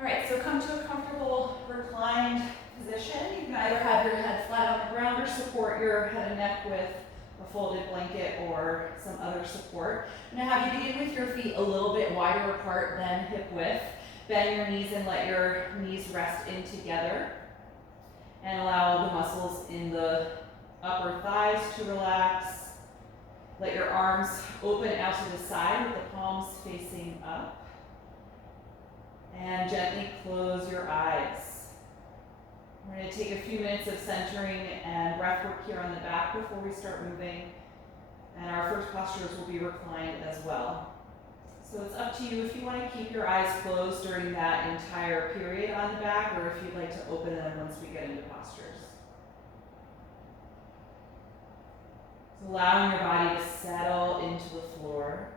All right, so come to a comfortable reclined position. You can either have your head flat on the ground or support your head and neck with a folded blanket or some other support. I'm gonna have you begin with your feet a little bit wider apart than hip width. Bend your knees and let your knees rest in together. And allow the muscles in the upper thighs to relax. Let your arms open out to the side with the palms facing up. And gently close your eyes. We're going to take a few minutes of centering and breath work here on the back before we start moving. And our first postures will be reclined as well. So it's up to you if you want to keep your eyes closed during that entire period on the back, or if you'd like to open them once we get into postures. So allowing your body to settle into the floor.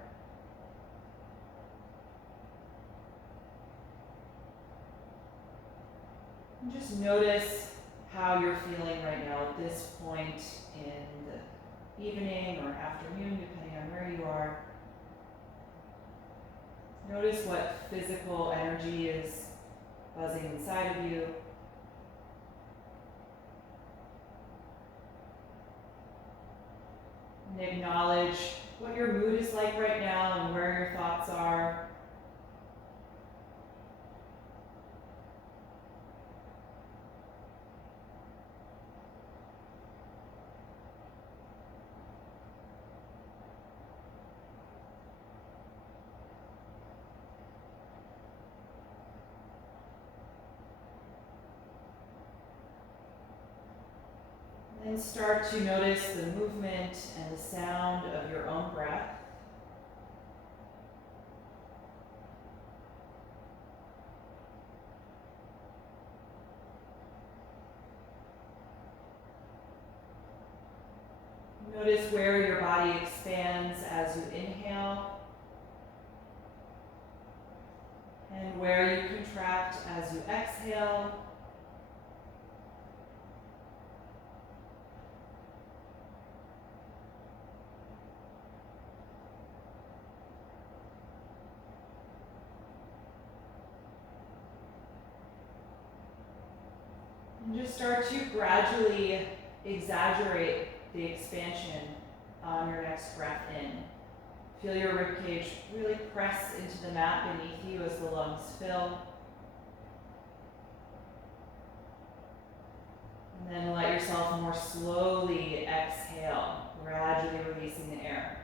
And just notice how you're feeling right now at this point in the evening or afternoon, depending on where you are. Notice what physical energy is buzzing inside of you. And acknowledge what your mood is like right now and where your thoughts are. And start to notice the movement and the sound of your own breath. Notice where your body expands as you inhale and where you contract as you exhale. And just start to gradually exaggerate the expansion on your next breath in. Feel your ribcage really press into the mat beneath you as the lungs fill. And then let yourself more slowly exhale, gradually releasing the air.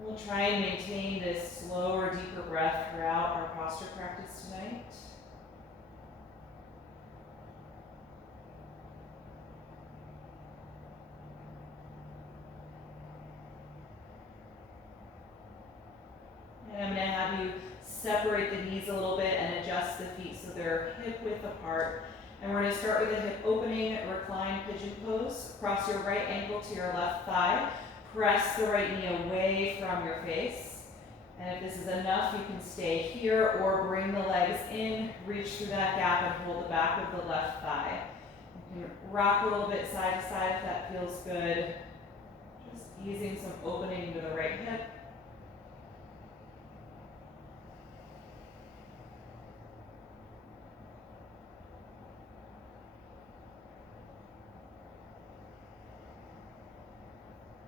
We'll try and maintain this slower, deeper breath throughout our posture practice tonight. And I'm going to have you separate the knees a little bit and adjust the feet so they're hip width apart. And we're going to start with a hip opening, reclined pigeon pose. Cross your right ankle to your left thigh. Press the right knee away from your face. And if this is enough, you can stay here or bring the legs in, reach through that gap and hold the back of the left thigh. You can rock a little bit side to side if that feels good. Just easing some opening to the right hip.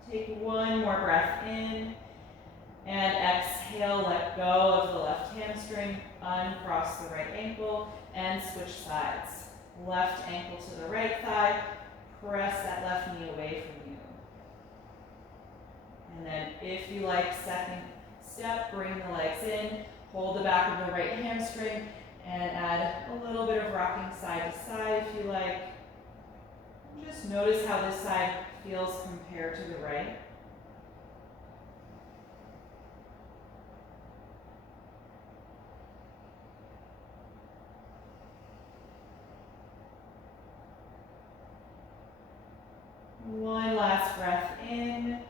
Take one more breath in and exhale, let go of the left hamstring, uncross the right ankle and switch sides. Left ankle to the right thigh, press that left knee away from you. And then if you like, second step, bring the legs in, hold the back of the right hamstring and add a little bit of rocking side to side if you like. Just notice how this side feels compared to the right. One last breath in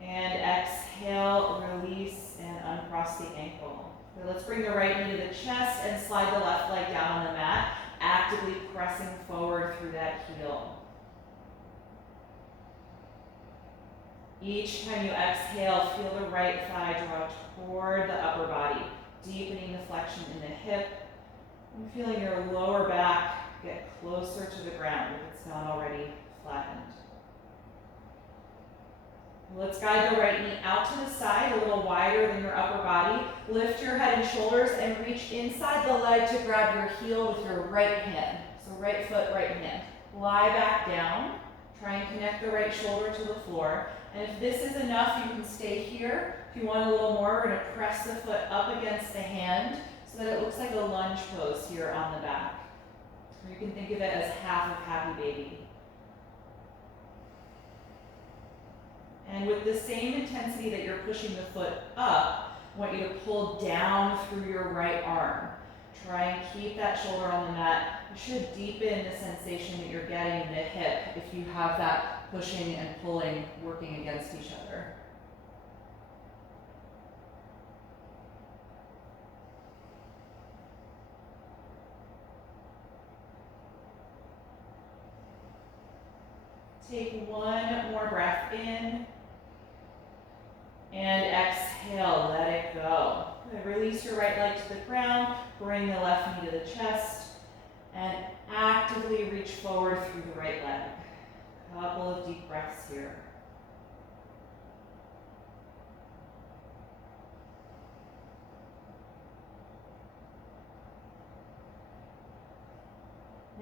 and exhale, release and uncross the ankle. So let's bring the right knee to the chest and slide the left leg down on the mat, actively pressing forward through that heel. Each time you exhale, feel the right thigh draw toward the upper body, deepening the flexion in the hip, and feeling your lower back get closer to the ground if it's not already flattened. Let's guide the right knee out to the side, a little wider than your upper body. Lift your head and shoulders and reach inside the leg to grab your heel with your right hand. So right foot, right hand. Lie back down. Try and connect the right shoulder to the floor. And if this is enough, you can stay here. If you want a little more, we're going to press the foot up against the hand so that it looks like a lunge pose here on the back. Or you can think of it as half of happy baby. And with the same intensity that you're pushing the foot up, I want you to pull down through your right arm. Try and keep that shoulder on the mat. You should deepen the sensation that you're getting in the hip if you have that pushing and pulling working against each other. Take one more breath in. And exhale, let it go. Release your right leg to the ground, bring the left knee to the chest, and actively reach forward through the right leg. A couple of deep breaths here.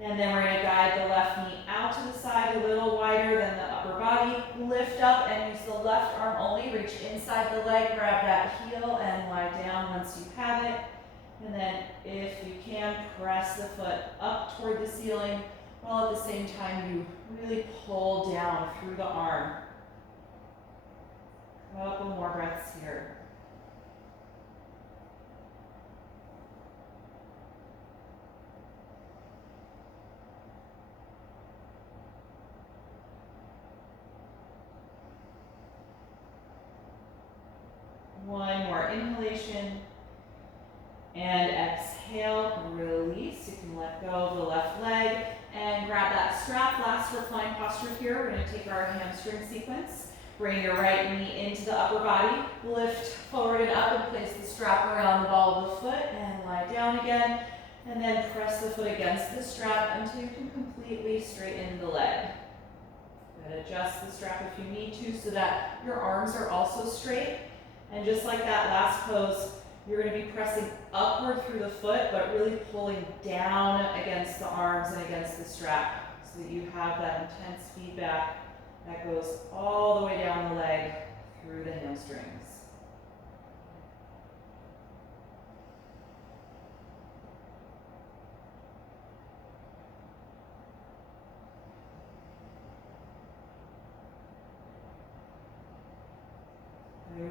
And then we're going to guide the left knee out to the side, a little wider than the upper body. Lift up and use the left arm only. Reach inside the leg, grab that heel, and lie down once you have it. And then, if you can, press the foot up toward the ceiling, while at the same time you really pull down through the arm. A couple more breaths here. One more inhalation and exhale, release. You can let go of the left leg and grab that strap. Last recline posture here. We're going to take our hamstring sequence. Bring your right knee into the upper body. Lift forward and up and place the strap around the ball of the foot and lie down again. And then press the foot against the strap until you can completely straighten the leg. Adjust the strap if you need to so that your arms are also straight. And just like that last pose, you're going to be pressing upward through the foot, but really pulling down against the arms and against the strap so that you have that intense feedback that goes all the way down the leg through the hamstrings.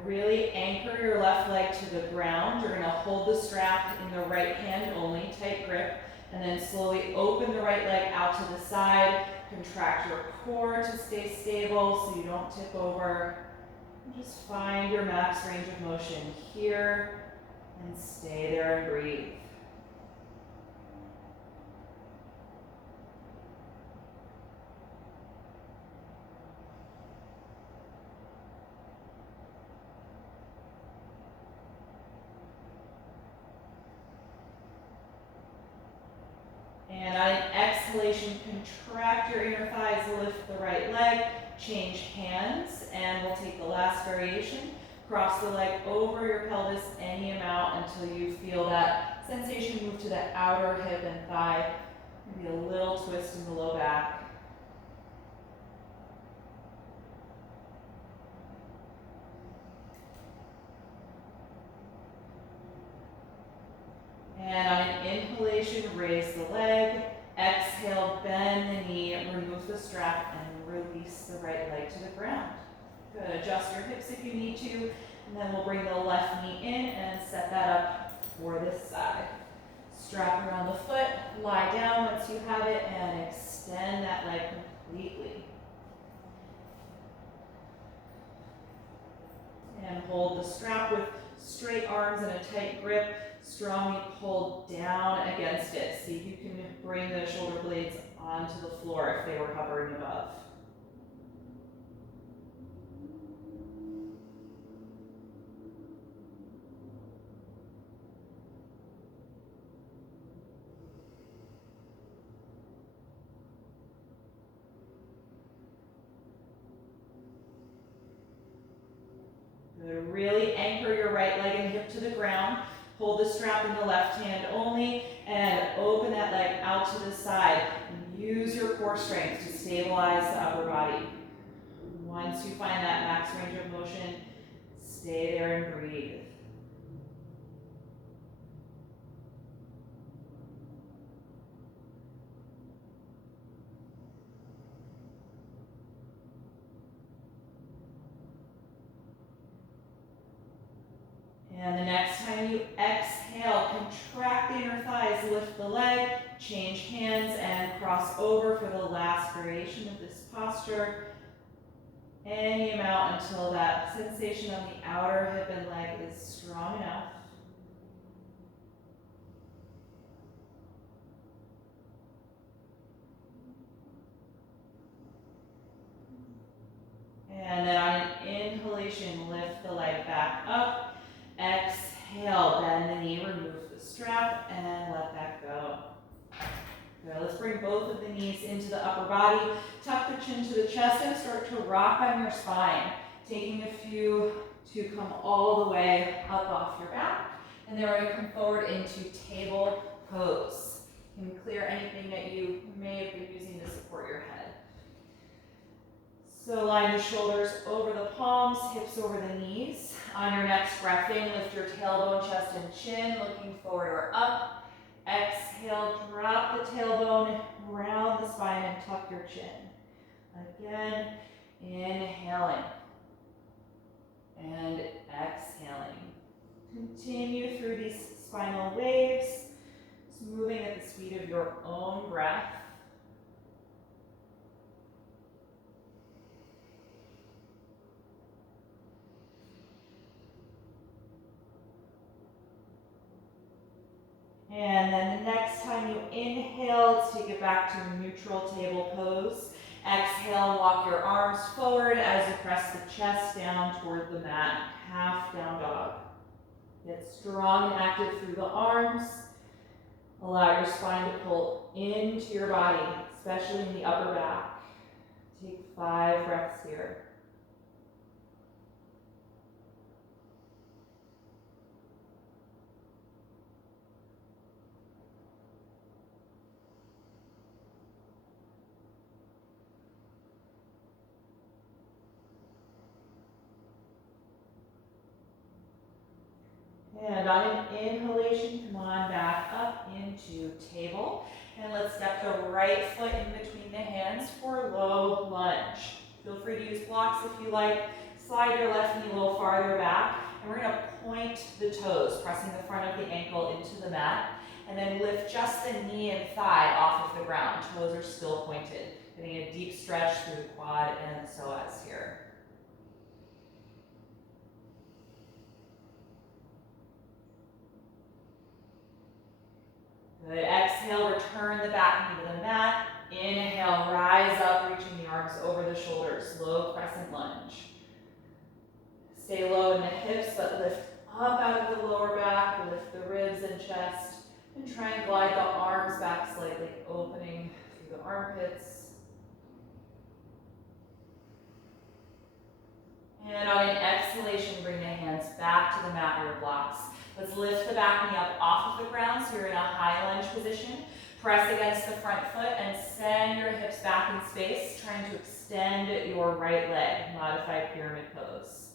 Really anchor your left leg to the ground. You're going to hold the strap in the right hand only, tight grip, and then slowly open the right leg out to the side. Contract your core to stay stable so you don't tip over. And just find your max range of motion here and stay there and breathe. And on an exhalation, contract your inner thighs, lift the right leg, change hands, and we'll take the last variation. Cross the leg over your pelvis any amount until you feel that sensation move to the outer hip and thigh. Maybe a little twist in the low back. And on an inhalation, raise the leg. Exhale, bend the knee, remove the strap, and release the right leg to the ground. Good. Adjust your hips if you need to, and then we'll bring the left knee in and set that up for this side. Strap around the foot, lie down once you have it, and extend that leg completely. And hold the strap with straight arms and a tight grip. Strongly pull down against it. See if you can bring the shoulder blades onto the floor if they were hovering above. Good. Really anchor your right leg and hip to the ground. Hold the strap in the left hand only and open that leg out to the side. Use your core strength to stabilize the upper body. Once you find that max range of motion, stay there and breathe. And the next time you exhale, contract the inner thighs, lift the leg, change hands, and cross over for the last variation of this posture. Any amount until that sensation on the outer hip and leg is strong enough. And then on an inhalation, lift the leg back up. Exhale, bend the knee, remove the strap, and let that go. Good. Let's bring both of the knees into the upper body. Tuck the chin to the chest and start to rock on your spine. Taking a few to come all the way up off your back. And then we're going to come forward into table pose. You can clear anything that you may have been using to support your head. So line the shoulders over the palms, hips over the knees. On your next breath in, lift your tailbone, chest, and chin, looking forward or up. Exhale, drop the tailbone, round the spine, and tuck your chin. Again, inhaling and exhaling. Continue through these spinal waves, just moving at the speed of your own breath. And then the next time you inhale, let's take it back to neutral table pose. Exhale, walk your arms forward as you press the chest down toward the mat, half down dog. Get strong and active through the arms. Allow your spine to pull into your body, especially in the upper back. Take 5 breaths here. And on an inhalation, come on back up into table. And let's step the right foot in between the hands for low lunge. Feel free to use blocks if you like. Slide your left knee a little farther back. And we're going to point the toes, pressing the front of the ankle into the mat. And then lift just the knee and thigh off of the ground. Toes are still pointed. Getting a deep stretch through the quad and the psoas here. Good. Exhale, return the back knee to the mat. Inhale, rise up, reaching the arms over the shoulders. Low crescent lunge. Stay low in the hips, but lift up out of the lower back. Lift the ribs and chest. And try and glide the arms back slightly, opening through the armpits. And on an exhalation, bring the hands back to the mat or your blocks. Let's lift the back knee up off of the ground so you're in a high lunge position. Press against the front foot and send your hips back in space, trying to extend your right leg, modified pyramid pose.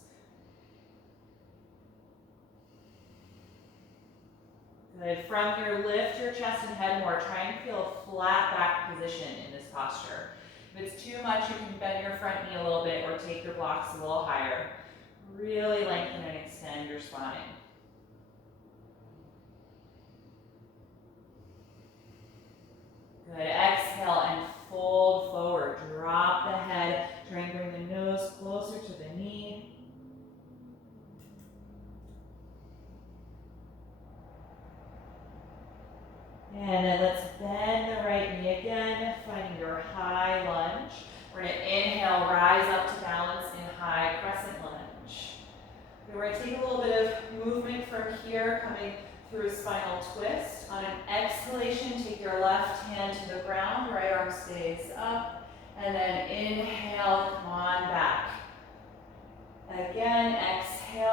Good. From here, lift your chest and head more. Try and feel a flat back position in this posture. If it's too much, you can bend your front knee a little bit or take your blocks a little higher. Really lengthen and extend your spine. Good. Exhale and fold forward. Drop the head. Try and bring the nose closer to the knee. And then let's bend the right knee again, finding your high lunge. We're going to inhale, rise up to balance in high crescent lunge. We're going to take a little bit of movement from here, coming through a spinal twist. On an exhalation, take your left hand to the ground, right arm stays up, and then inhale, come on back. Again, exhale.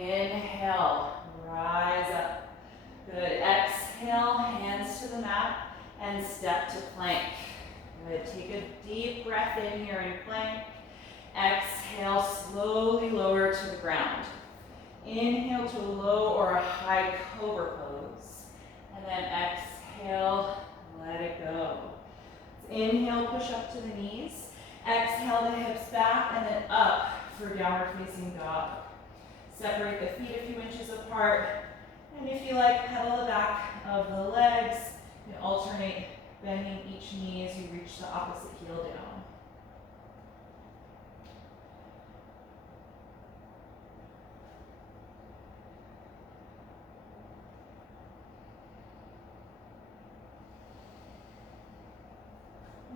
Inhale, rise up. Good. Exhale, hands to the mat and step to plank. Good. Take a deep breath in here in plank. Exhale, slowly lower to the ground. Inhale to a low or a high cobra pose. And then exhale, let it go. Inhale, push up to the knees. Exhale, the hips back and then up for downward facing dog. Separate the feet a few inches apart. And if you like, pedal the back of the legs. You can alternate bending each knee as you reach the opposite heel down.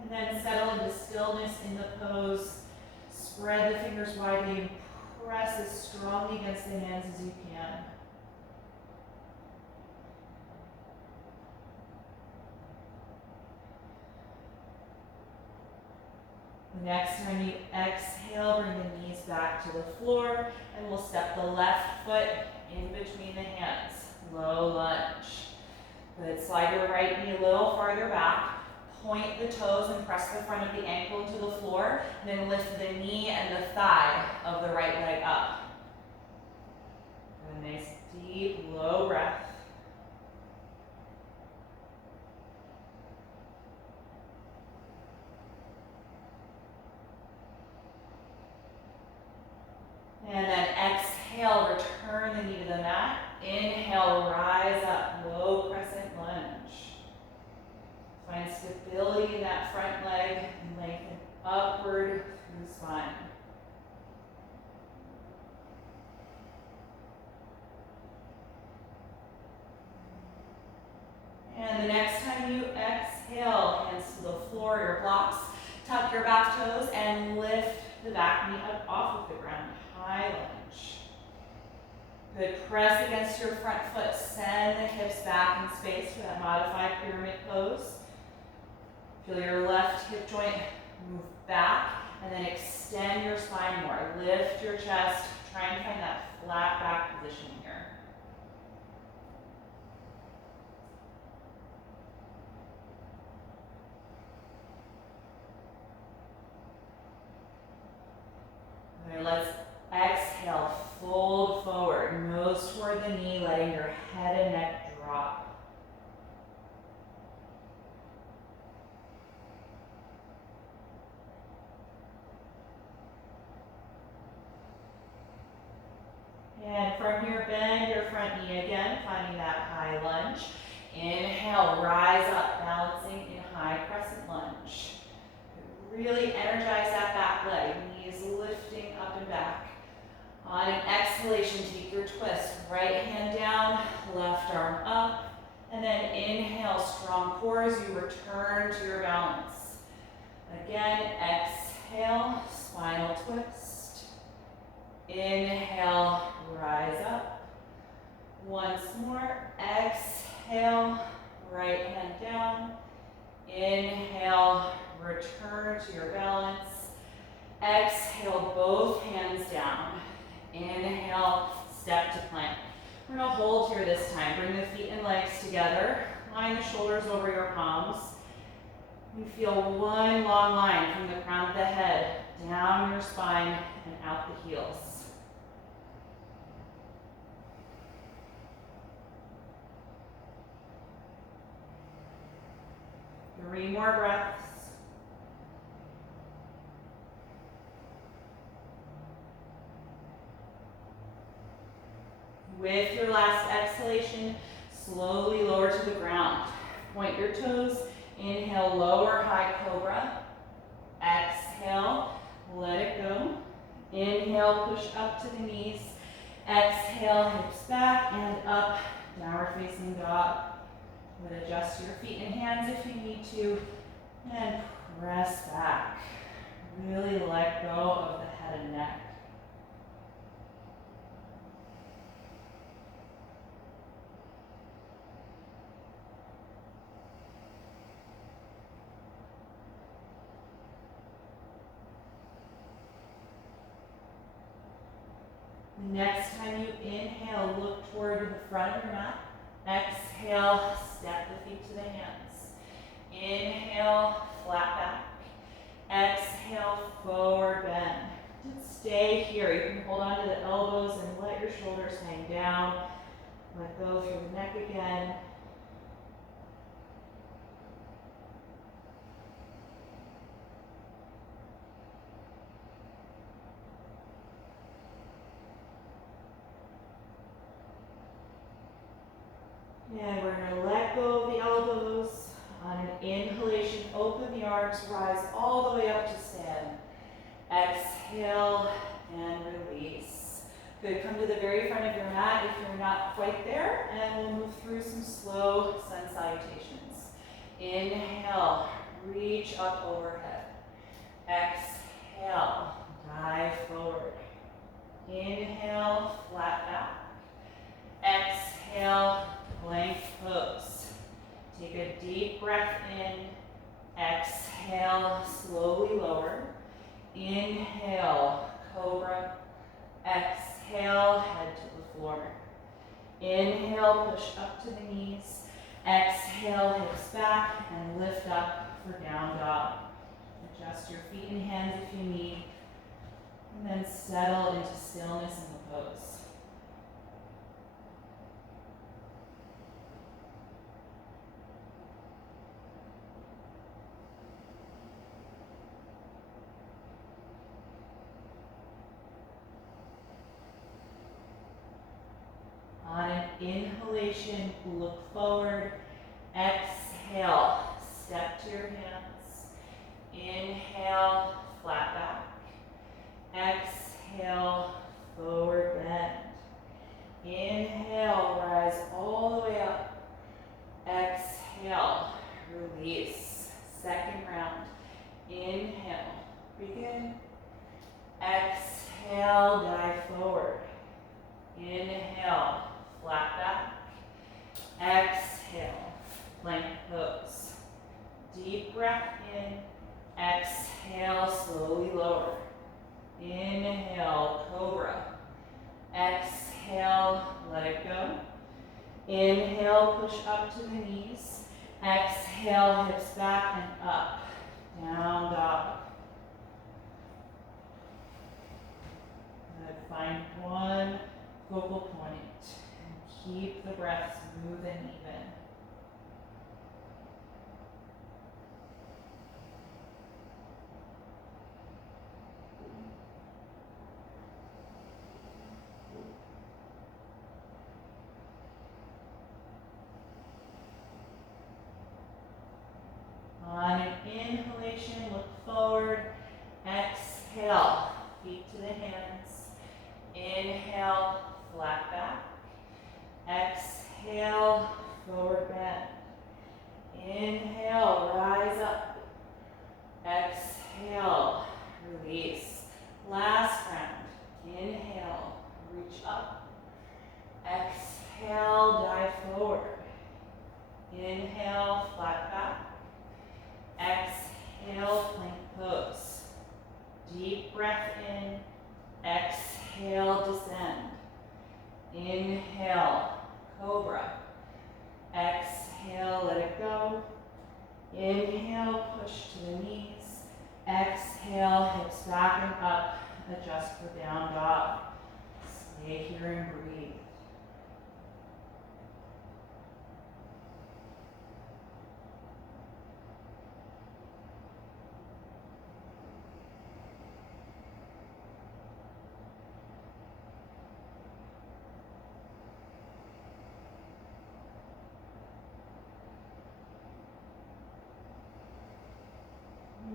And then settle into stillness in the pose. Spread the fingers widely. Press as strongly against the hands as you can. The next time you exhale, bring the knees back to the floor, and we'll step the left foot in between the hands. Low lunge. Good. Slide your right knee a little farther back. Point the toes and press the front of the ankle into the floor, and then lift the knee and the thigh of the right leg up. A nice deep, low breath. And then exhale, return the knee to the mat. Inhale, rise up, low crescent lunge. Find stability in that front leg and lengthen upward through the spine. And the next time you exhale, hands to the floor, your blocks, tuck your back toes and lift the back knee up off of the ground. High lunge. Good. Press against your front foot. Send the hips back in space for that modified pyramid pose. Feel your left hip joint move back and then extend your spine more. Lift your chest. Try and find that flat back position here. All right, let's exhale, fold forward, nose toward the knee, letting your head and neck drop. And from here, bend your front knee again, finding that high lunge. Inhale, rise up, balancing in high crescent lunge. Really energize that back leg, knees lifting up and back. On an exhalation, take your twist. Right hand down, left arm up. And then inhale, strong core as you return to your balance. Again, exhale, spinal twist. Inhale, rise up. Once more, exhale, right hand down. Inhale, return to your balance. Exhale, both hands down. Inhale, step to plank. We're going to hold here this time. Bring the feet and legs together. Line the shoulders over your palms. You feel one long line from the crown of the head down your spine and out the heels. 3 more breaths. With your last exhalation, slowly lower to the ground. Point your toes. Inhale, lower high cobra. Exhale, let it go. Inhale, push up to the knees. Exhale, hips back and up, downward facing dog. But adjust your feet and hands if you need to, and press back. Really let go of the head and neck. Next time you inhale, look toward the front of your mat. Exhale, step the feet to the hands. Inhale, flat back. Exhale, forward bend. Just stay here. You can hold on to the elbows and let your shoulders hang down. Let go through the neck again. And we're going to let go of the elbows. On an inhalation, open the arms, rise all the way up to stand. Exhale and release. Good, come to the very front of your mat if you're not quite there, and we'll move through some slow sun salutations. Inhale, reach up overhead. Exhale, dive forward. Inhale, flat back. Exhale, plank pose. Take a deep breath in. Exhale, slowly lower. Inhale, cobra. Exhale, head to the floor. Inhale, push up to the knees. Exhale, hips back and lift up for down dog. Adjust your feet and hands if you need. And then settle into stillness in the pose. On an inhalation, look forward. Exhale, step to your hands. Inhale, flat back. Exhale, forward bend. Inhale, rise all the way up. Exhale, release. Second round. Inhale, begin. Exhale, dive forward. Inhale, flat back. Exhale, plank pose. Deep breath in. Exhale, slowly lower. Inhale, cobra. Exhale, let it go. Inhale, push up to the knees. Exhale, hips back and up. Down dog. Good. Find one focal point and keep the breath smooth and even. On an inhalation, look forward. Exhale, feet to the hands. Inhale, flat back. Exhale, forward bend. Inhale, rise up. Exhale, release. Last round. Inhale, reach up. Exhale, dive forward. Inhale, flat back. Exhale, plank pose. Deep breath in. Exhale, descend. Inhale, cobra. Exhale, let it go. Inhale, push to the knees. Exhale, hips back and up. Adjust for down dog. Stay here and breathe.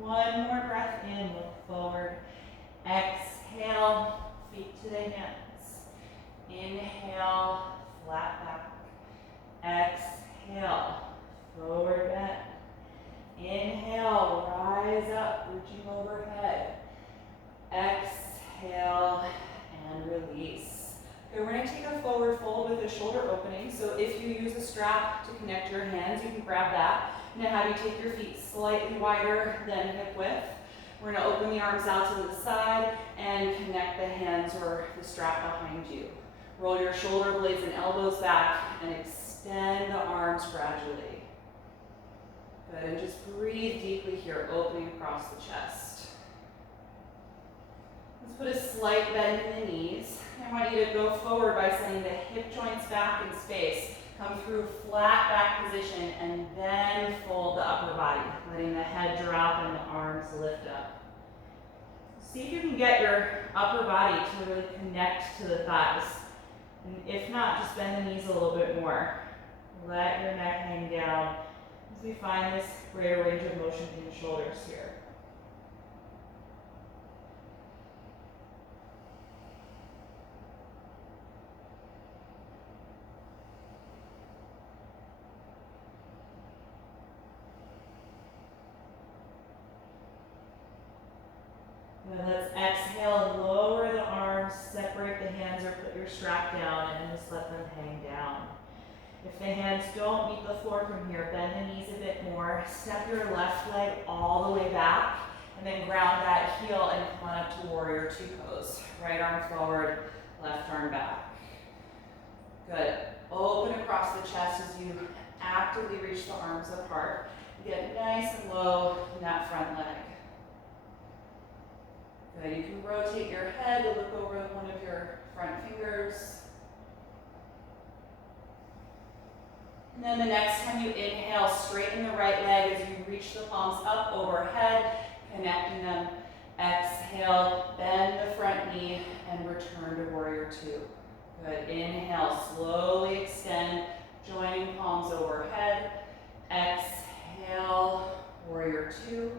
One more breath in, look forward. Exhale, feet to the hands. Inhale, flat back. Exhale, forward bend. Inhale, rise up, reaching overhead. Exhale, and release. Okay, we're going to take a forward fold with a shoulder opening. So if you use a strap to connect your hands, you can grab that. I'm going to have you take your feet slightly wider than hip width. We're gonna open the arms out to the side and connect the hands or the strap behind you. Roll your shoulder blades and elbows back and extend the arms gradually. Good, and just breathe deeply here, opening across the chest. Let's put a slight bend in the knees. I want you to go forward by sending the hip joints back in space. Come through flat back position and then fold the upper body, letting the head drop and the arms lift up. See if you can get your upper body to really connect to the thighs. And if not, just bend the knees a little bit more. Let your neck hang down as we find this greater range of motion in the shoulders here. Then let's exhale, lower the arms, separate the hands or put your strap down and just let them hang down. If the hands don't meet the floor from here, bend the knees a bit more, step your left leg all the way back, and then ground that heel and come on up to warrior two pose. Right arm forward, left arm back. Good. Open across the chest as you actively reach the arms apart. Get nice and low in that front leg. Good. You can rotate your head to look over one of your front fingers. And then the next time you inhale, straighten the right leg as you reach the palms up overhead, connecting them. Exhale, bend the front knee and return to warrior two. Good. Inhale, slowly extend, joining palms overhead. Exhale, warrior two.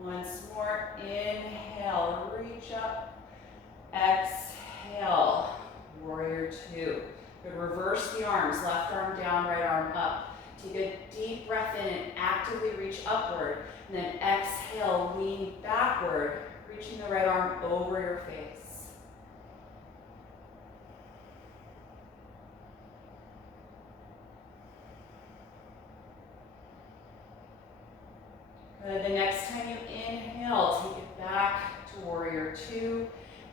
Once more, inhale, reach up. Exhale, warrior two. Good, reverse the arms, left arm down, right arm up. Take a deep breath in and actively reach upward. And then exhale, lean backward, reaching the right arm over your face. Good, the next time you inhale, take it back to warrior two.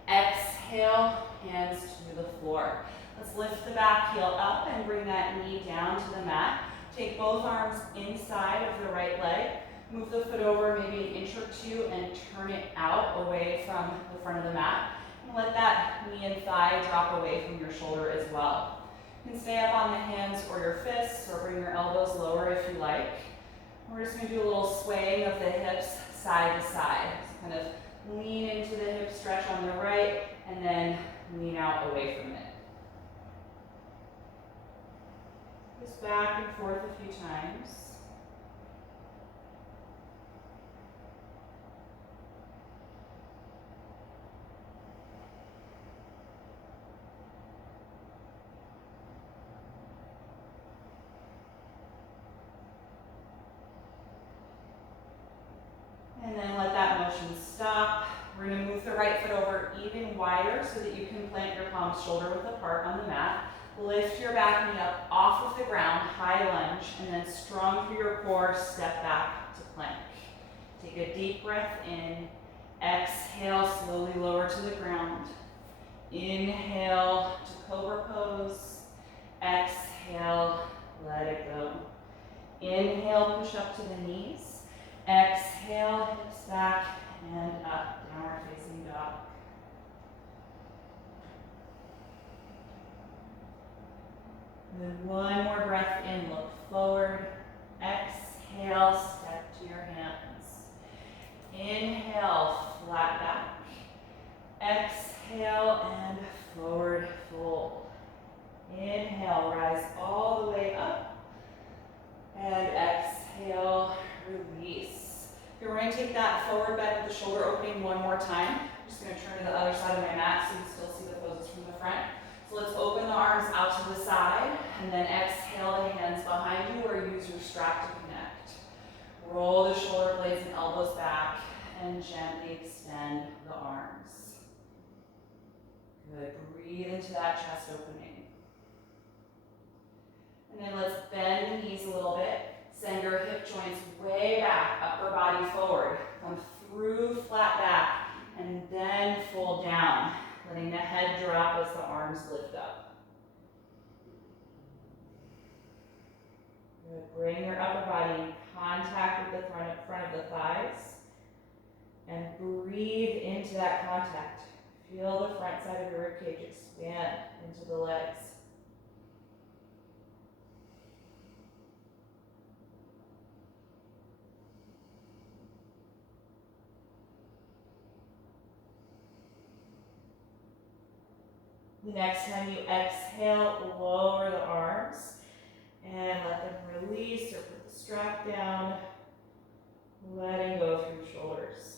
Exhale, hands to the floor. Let's lift the back heel up and bring that knee down to the mat. Take both arms inside of the right leg. Move the foot over maybe an inch or two and turn it out away from the front of the mat. And let that knee and thigh drop away from your shoulder as well. You can stay up on the hands or your fists or bring your elbows lower if you like. We're just going to do a little swaying of the hips side to side. So kind of lean into the hip stretch on the right and then lean out away from it. Just back and forth a few times. And then let that motion stop. We're going to move the right foot over even wider so that you can plant your palms shoulder width apart on the mat. Lift your back knee up off of the ground, high lunge, and then strong through your core, step back to plank. Take a deep breath in. Exhale, slowly lower to the ground. Inhale to cobra pose. Exhale, let it go. Inhale, push up to the knees. Exhale, hips back and up, downward facing dog. And then one more breath in, look forward. Exhale, step to your hands. Inhale, flat back. Exhale and forward fold. Inhale, rise all the way up. And exhale, release. You're going to take that forward bend with the shoulder opening one more time. I'm just going to turn to the other side of my mat so you can still see the poses from the front. So let's open the arms out to the side and then exhale the hands behind you or use your strap to connect. Roll the shoulder blades and elbows back and gently extend the arms. Good, breathe into that chest opening. And then let's bend the knees a little bit. Send your hip joints way back, upper body forward. Come through flat Bring your upper body in contact with the front of the thighs. And breathe into that contact. Feel the front side of your ribcage expand into the legs. The next time you exhale, lower the arms and let them release or put the strap down, letting go through shoulders.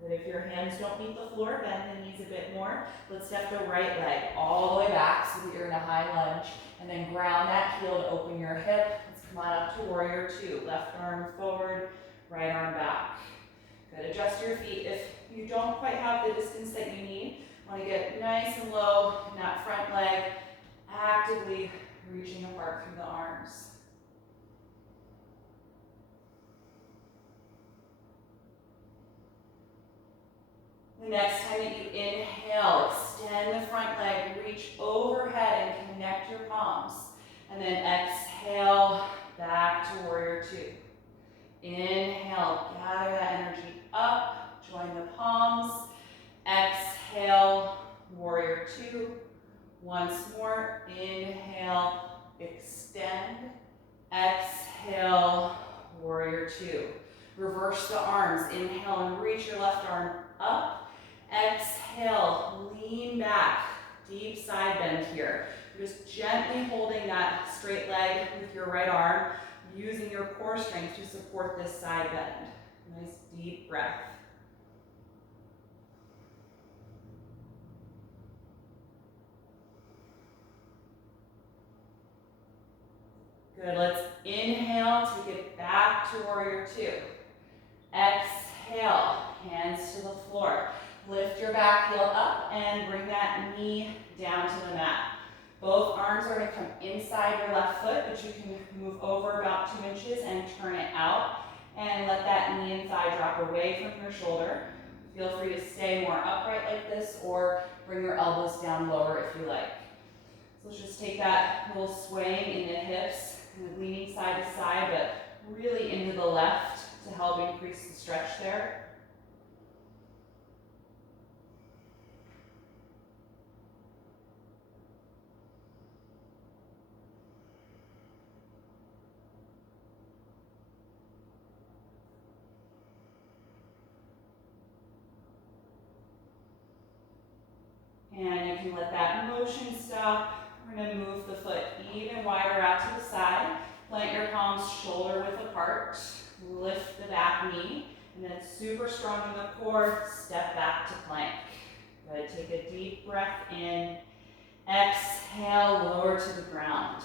Good. If your hands don't meet the floor, bend the knees a bit more. Let's step the right leg all the way back so that you're in a high lunge, and then ground that heel to open your hip. Let's come on up to warrior two. Left arm forward, right arm back. Good. Adjust your feet. If you don't quite have the distance that you need, want to get nice and low in that front leg, actively reaching apart through the arms. The next time that you inhale, extend the front leg, reach overhead and connect your palms. And then exhale, back to warrior two. Inhale, gather that energy up, join the palms. Exhale, warrior two. Once more, inhale, extend. Exhale, warrior two. Reverse the arms. Inhale and reach your left arm up. Exhale, lean back. Deep side bend here. You're just gently holding that straight leg with your right arm, using your core strength to support this side bend. Nice deep breath. Good, let's inhale, take it back to warrior two. Exhale, hands to the floor. Lift your back heel up and bring that knee down to the mat. Both arms are going to come inside your left foot, but you can move over about 2 inches and turn it out. And let that knee and thigh drop away from your shoulder. Feel free to stay more upright like this or bring your elbows down lower if you like. So let's just take that little swaying in the hips, kind of leaning side to side, but really into the left to help increase the stretch there. And you can let that motion stop. We're going to move the foot even wider out to the side. Plant your palms shoulder width apart. Lift the back knee. And then super strong in the core, step back to plank. Good. Take a deep breath in. Exhale, lower to the ground.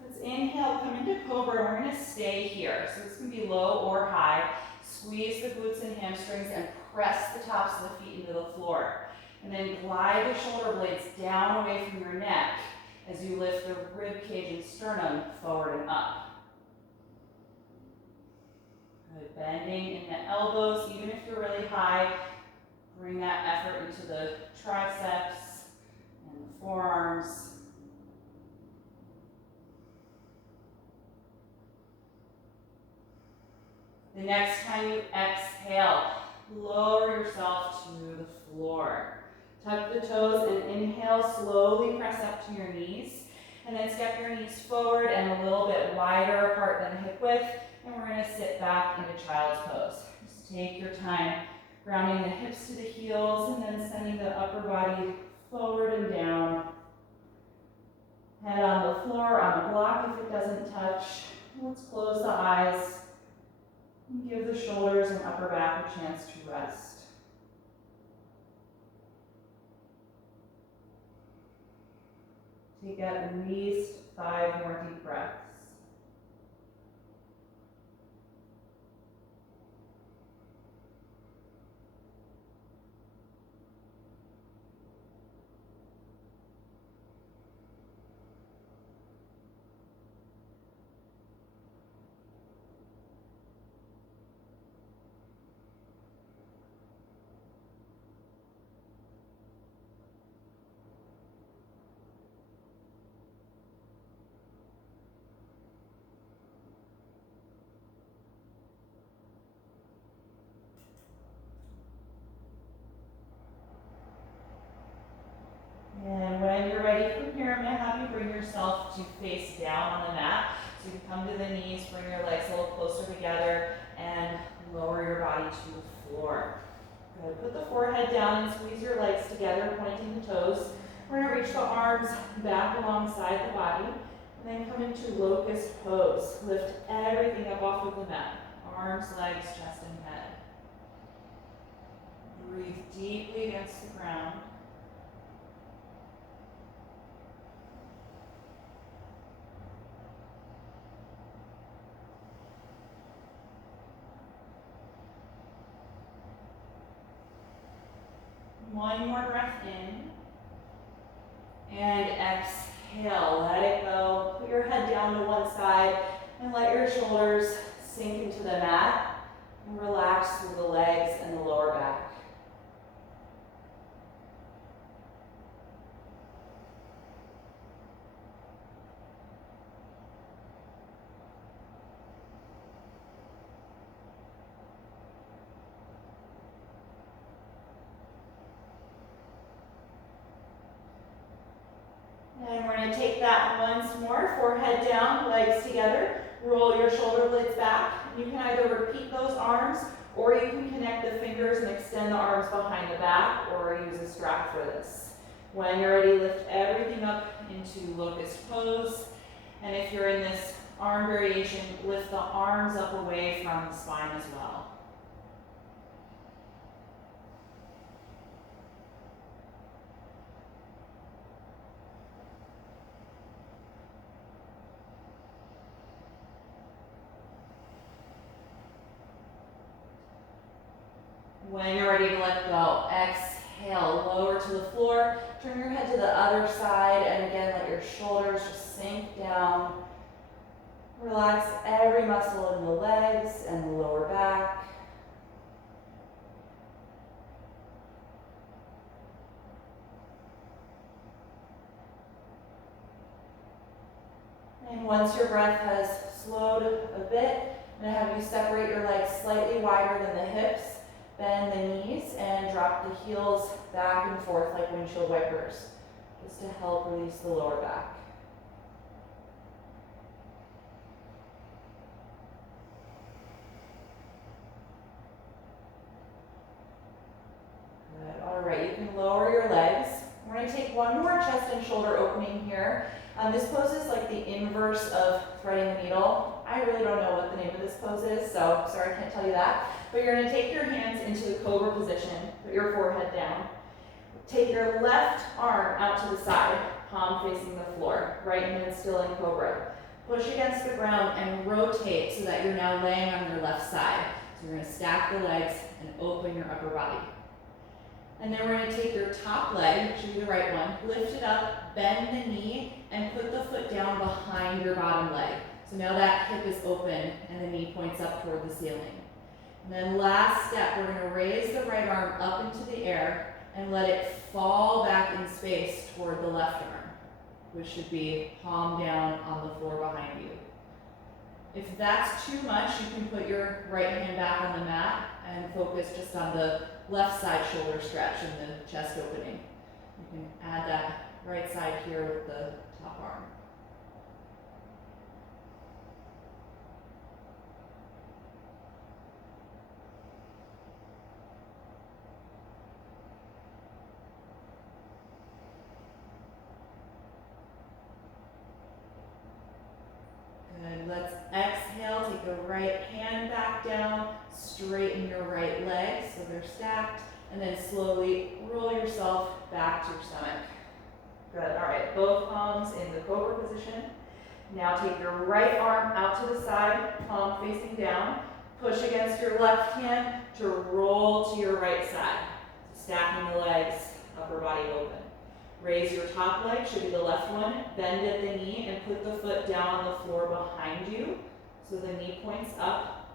Let's inhale, come into cobra, and we're going to stay here. So this can be low or high. Squeeze the glutes and hamstrings and press the tops of the feet into the floor. And then glide the shoulder blades down away from your neck as you lift the rib cage and sternum forward and up. Good. Bending in the elbows, even if you're really high, bring that effort into the triceps and the forearms. The next time you exhale, lower yourself to the floor. Tuck the toes and inhale, slowly press up to your knees. And then step your knees forward and a little bit wider apart than hip width. And we're going to sit back into child's pose. Just take your time, grounding the hips to the heels and then sending the upper body forward and down. Head on the floor, on a block if it doesn't touch. Let's close the eyes and give the shoulders and upper back a chance to rest. Take at least 5 more deep breaths. here, I'm gonna have you bring yourself to face down on the mat. So you can come to the knees, bring your legs a little closer together, and lower your body to the floor. Good. Put the forehead down and squeeze your legs together, pointing the toes. We're gonna reach the arms back alongside the body, and then come into locust pose. Lift everything up off of the mat. Arms, legs, chest, and head. Breathe deeply against the ground. One more breath in. And exhale, let it go. Put your head down to one side and let your shoulders sink into the mat. And relax through the legs and the lower back. And we're going to take that once more, forehead down, legs together, roll your shoulder blades back. You can either repeat those arms, or you can connect the fingers and extend the arms behind the back, or use a strap for this. When you're ready, lift everything up into locust pose. And if you're in this arm variation, lift the arms up away from the spine as well. When you're ready to let go, exhale, lower to the floor, turn your head to the other side, and again, let your shoulders just sink down. Relax every muscle in the legs and the lower back. And once your breath has slowed a bit, I'm going to have you separate your legs slightly wider than the hips. Bend the knees and drop the heels back and forth like windshield wipers, just to help release the lower back. Good. All right, you can lower your legs. We're going to take one more chest and shoulder opening here. This pose is like the inverse of threading the needle. I really don't know what the name of this pose is, so sorry I can't tell you that. But you're going to take your hands into the cobra position, put your forehead down. Take your left arm out to the side, palm facing the floor, right hand still in cobra. Push against the ground and rotate so that you're now laying on your left side. So you're going to stack the legs and open your upper body. And then we're going to take your top leg, which should be the right one, lift it up, bend the knee, and put the foot down behind your bottom leg. So now that hip is open and the knee points up toward the ceiling. And then last step, we're going to raise the right arm up into the air and let it fall back in space toward the left arm, which should be palm down on the floor behind you. If that's too much, you can put your right hand back on the mat and focus just on the left side shoulder stretch and the chest opening. You can add that right side here with the top arm. Good. Let's exhale. Take the right hand back down. Straighten your right leg so they're stacked. And then slowly roll yourself back to your stomach. Good. All right. Both palms in the cobra position. Now take your right arm out to the side, palm facing down. Push against your left hand to roll to your right side. Stacking the legs, upper body open. Raise your top leg, should be the left one, bend at the knee and put the foot down on the floor behind you so the knee points up.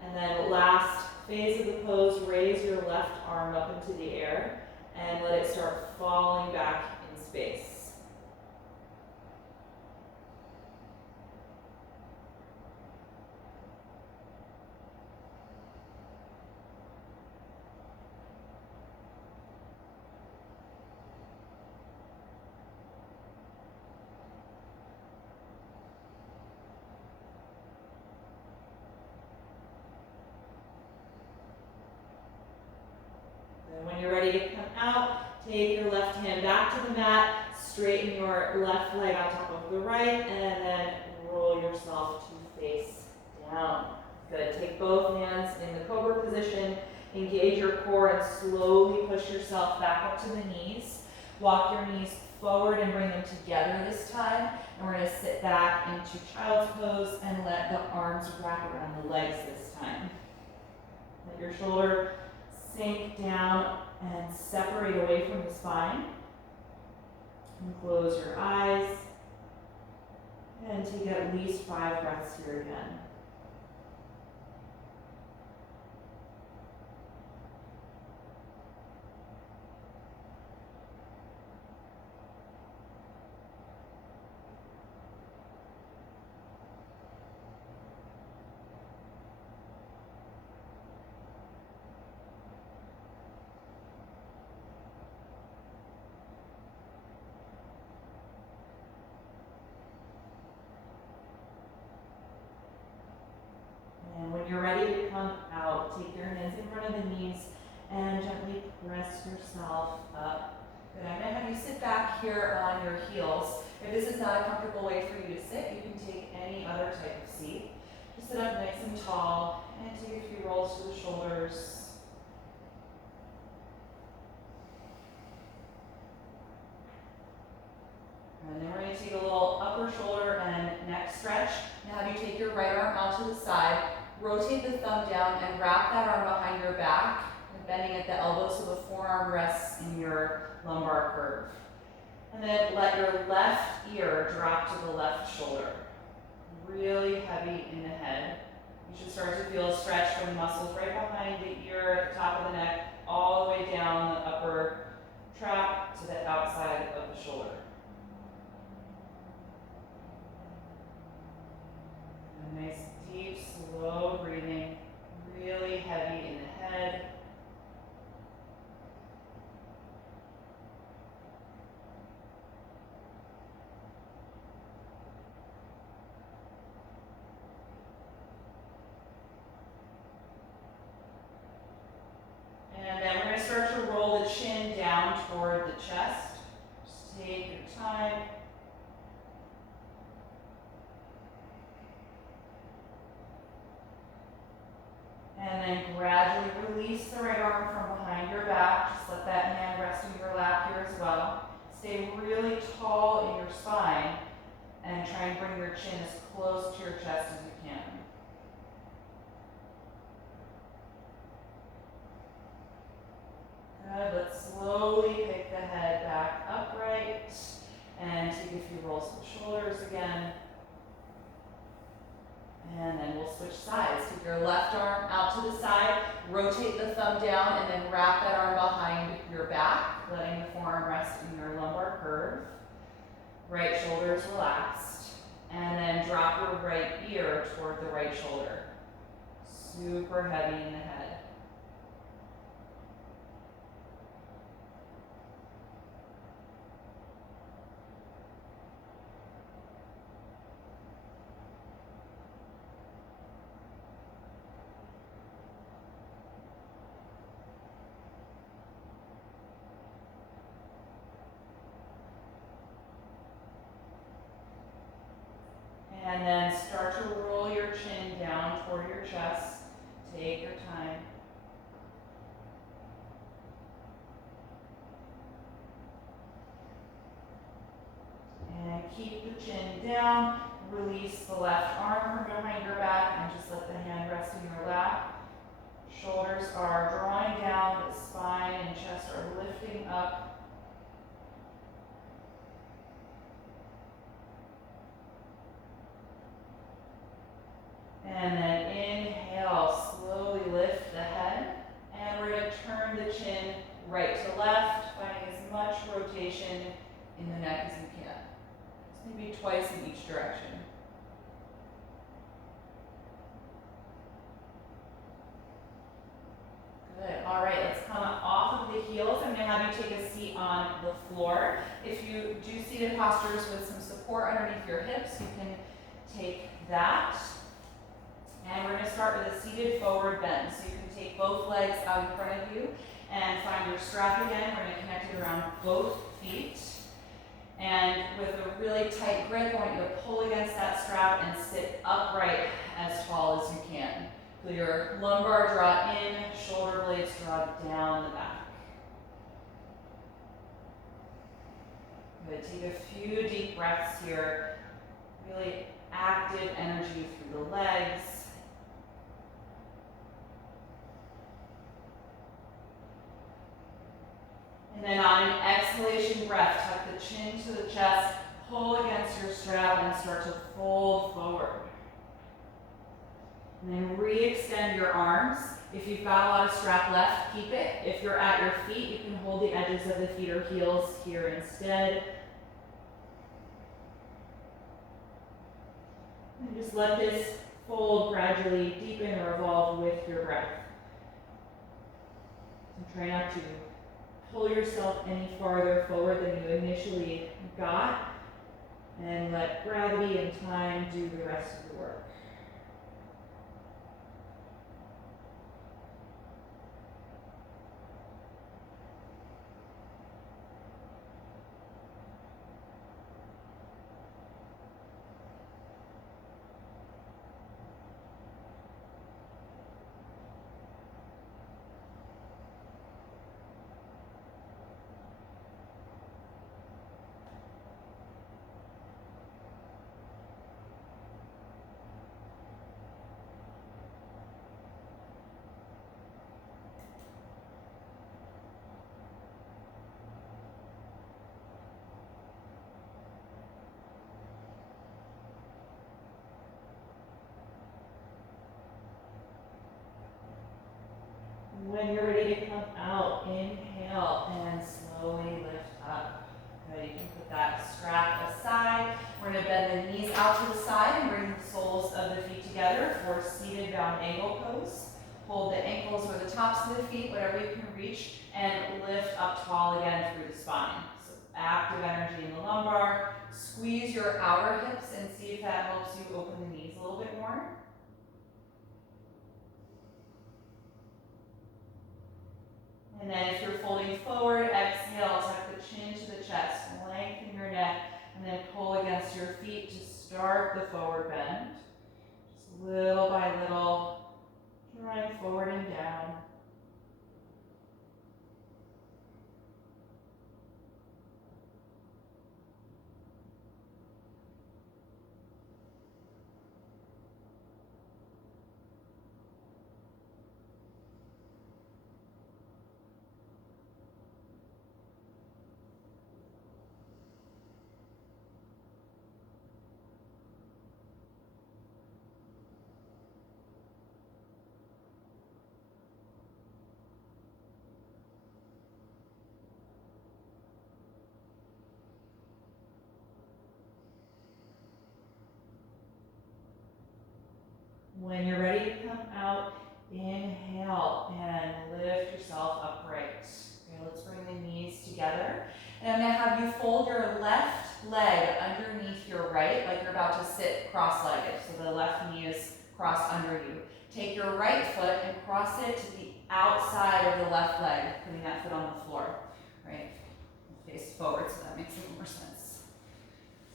And then last phase of the pose, raise your left arm up into the air and let it start falling back in space. top of the right, and then roll yourself to face down. Good. Take both hands in the cobra position. Engage your core and slowly push yourself back up to the knees. Walk your knees forward and bring them together this time. And we're going to sit back into child's pose and let the arms wrap around the legs this time. Let your shoulder sink down and separate away from the spine. And close your eyes. And take at least 5 breaths here again. And when you're ready to come out, take your hands in front of the knees and gently press yourself up. Good. I'm going to have you sit back here on your heels. If this is not a comfortable way for you to sit, you can take any other type of seat. Just sit up nice and tall and take a few rolls to the shoulders. And then we're going to take a little upper shoulder and neck stretch. Now have you take your right arm out to the side, rotate the thumb down and wrap that arm behind your back, and bending at the elbow so the forearm rests in your lumbar curve. And then let your left ear drop to the left shoulder. Really heavy in the head. You should start to feel a stretch from the muscles right behind the ear, at the top of the neck, all the way down the upper trap to the outside of the shoulder. A nice deep, slow breathing, really heavy in the head. And then we're going to start to roll the chin down toward the chest. Just take your time. And then gradually release the right arm from behind your back. Just let that hand rest in your lap here as well. Stay really tall in your spine and try and bring your chin as close to your chest as you can. Good. Let's slowly pick the head back upright and take a few rolls with the shoulders again. And then we'll switch sides. Take your left arm out to the side, rotate the thumb down, and then wrap that arm behind your back, letting the forearm rest in your lumbar curve. Right shoulder is relaxed. And then drop your right ear toward the right shoulder. Super heavy in the head. And then start to roll your chin down toward your chest. Take your time. And keep the chin down. Release the left arm from behind your back and just let the hand rest in your lap. Shoulders are drawing down, the spine and chest are lifting up. And then inhale, slowly lift the head. And we're going to turn the chin right to left, finding as much rotation in the neck as you can. Just maybe twice in each direction. Good. All right, let's come off of the heels. I'm going to have you take a seat on the floor. If you do seated postures with some support underneath your hips, you can take that. And we're going to start with a seated forward bend. So you can take both legs out in front of you and find your strap again. We're going to connect it around both feet. And with a really tight grip, I want you to pull against that strap and sit upright as tall as you can. Feel your lumbar draw in, shoulder blades draw down the back. Good, take a few deep breaths here. Really active energy through the legs. And then on an exhalation breath, tuck the chin to the chest, pull against your strap and start to fold forward. And then re-extend your arms. If you've got a lot of strap left, keep it. If you're at your feet, you can hold the edges of the feet or heels here instead. And just let this fold gradually deepen or evolve with your breath. And try not to pull yourself any farther forward than you initially got, and let gravity and time do the rest of the work. When you're ready to come out, inhale and slowly lift up. Good, you can put that strap aside. We're going to bend the knees out to the side and bring the soles of the feet together for seated bound angle pose. Hold the ankles or the tops of the feet, whatever you can reach, and lift up tall again through the spine. So active energy in the lumbar. Squeeze your outer hips and see if that helps you open the knees a little bit more. And then if you're folding forward, exhale, tuck the chin to the chest, lengthen your neck, and then pull against your feet to start the forward bend. Just little by little, drawing forward and down. When you're ready to come out, inhale and lift yourself upright. Okay, let's bring the knees together. And I'm going to have you fold your left leg underneath your right, like you're about to sit cross-legged. So the left knee is crossed under you. Take your right foot and cross it to the outside of the left leg, putting that foot on the floor. Right? Face forward, so that makes a little more sense.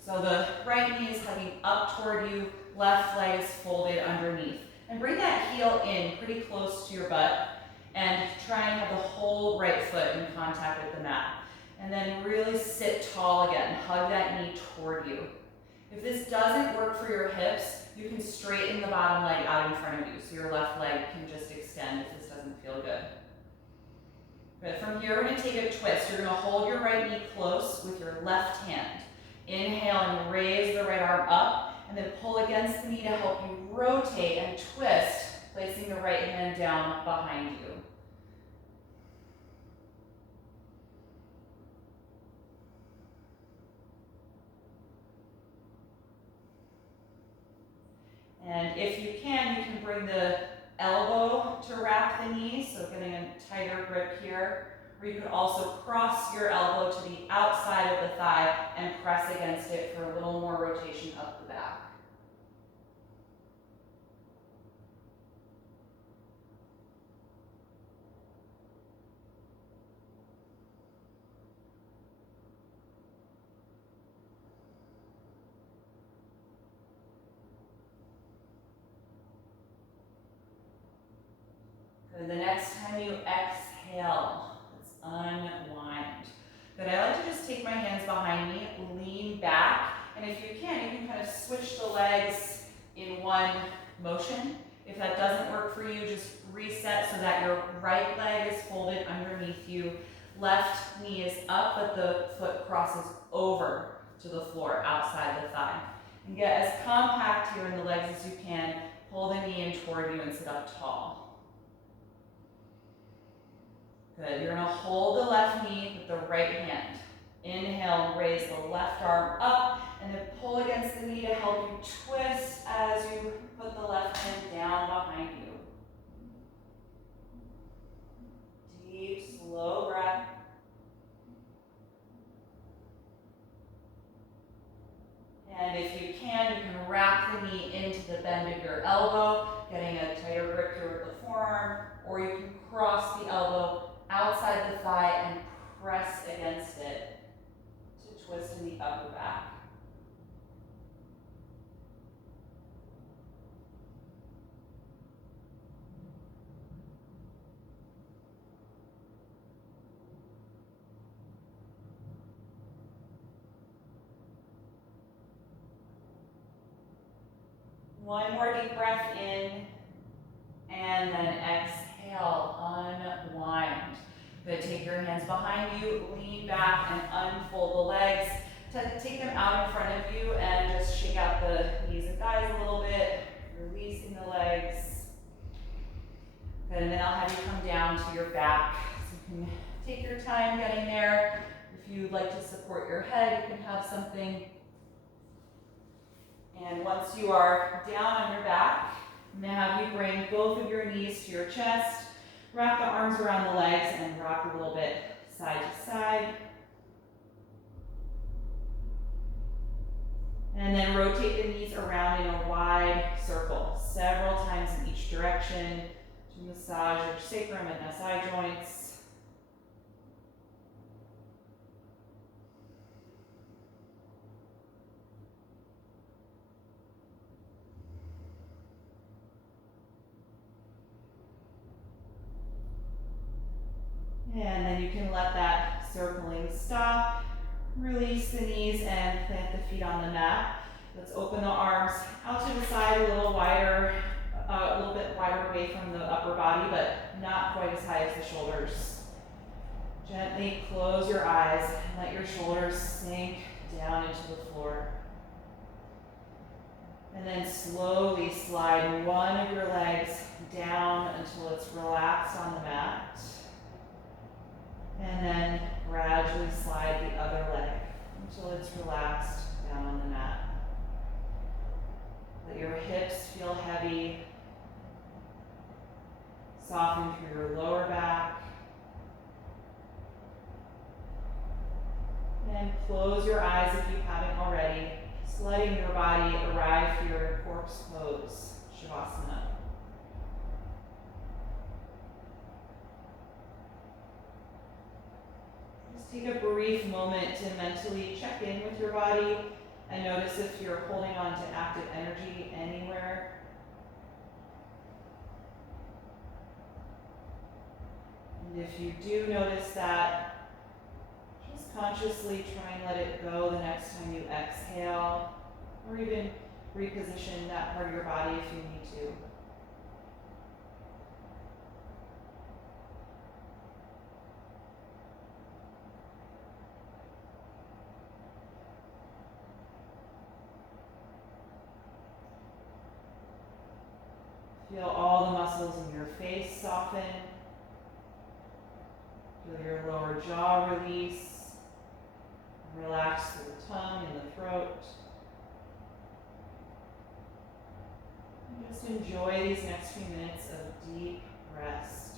So the right knee is hugging up toward you, left leg is folded underneath. And bring that heel in pretty close to your butt and try and have the whole right foot in contact with the mat. And then really sit tall again, hug that knee toward you. If this doesn't work for your hips, you can straighten the bottom leg out in front of you, so your left leg can just extend if this doesn't feel good. Good. From here, we're going to take a twist. You're going to hold your right knee close with your left hand. Inhale and raise the right arm up, and then pull against the knee to help you rotate and twist, placing the right hand down behind you. And if you can bring the elbow to wrap the knee, so getting a tighter grip here. Or you could also cross your elbow to the outside of the thigh and press against it for a little more rotation up the back. Good, the next time you exhale, let's unwind. Good, I like to just take my hands behind me, lean back, and if you can kind of switch the legs in one motion. If that doesn't work for you, just reset so that your right leg is folded underneath you. Left knee is up, but the foot crosses over to the floor outside the thigh. And get as compact here in the legs as you can. Pull the knee in toward you and sit up tall. Good, you're gonna hold the left knee with the right hand. Inhale, raise the left arm up, and then pull against the knee to help you twist as you put the left hand down behind you. Deep, slow breath. And if you can wrap the knee into the bend of your elbow, getting a tighter grip here with the forearm, or you can cross the elbow outside the thigh and press against it to twist in the upper back. One more deep breath in, and then exhale, unwind. Good, take your hands behind you, lean back and unfold the legs. Take them out in front of you and just shake out the knees and thighs a little bit, releasing the legs. Good, and then I'll have you come down to your back. So you can take your time getting there. If you'd like to support your head, you can have something. And once you are down on your back, I'm going to have you bring both of your knees to your chest, wrap the arms around the legs, and rock a little bit side to side. And then rotate the knees around in a wide circle, several times in each direction to massage your sacrum and SI joints. And then you can let that circling stop. Release the knees and plant the feet on the mat. Let's open the arms out to the side a little wider, a little bit wider away from the upper body, but not quite as high as the shoulders. Gently close your eyes and let your shoulders sink down into the floor. And then slowly slide one of your legs down until it's relaxed on the mat. And then gradually slide the other leg until it's relaxed down on the mat. Let your hips feel heavy. Soften through your lower back. And close your eyes if you haven't already, just letting your body arrive to your corpse pose, Shavasana. Take a brief moment to mentally check in with your body and notice if you're holding on to active energy anywhere. And if you do notice that, just consciously try and let it go the next time you exhale, or even reposition that part of your body if you need to. Feel all the muscles in your face soften. Feel your lower jaw release. Relax through the tongue and the throat. And just enjoy these next few minutes of deep rest.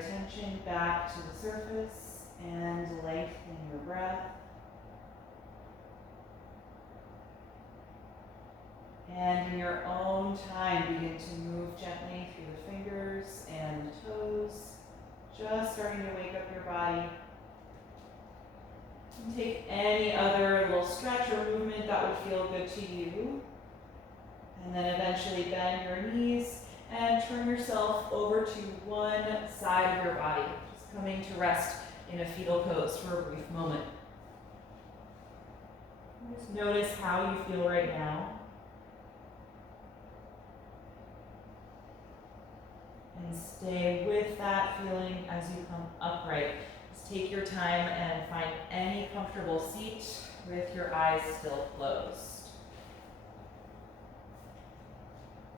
attention back to the surface and lengthen your breath. And in your own time, begin to move gently through the fingers and the toes, just starting to wake up your body. And take any other little stretch or movement that would feel good to you. And then eventually bend your knees and turn yourself over to one side of your body, just coming to rest in a fetal pose for a brief moment. Just notice how you feel right now. And stay with that feeling as you come upright. Just take your time and find any comfortable seat with your eyes still closed.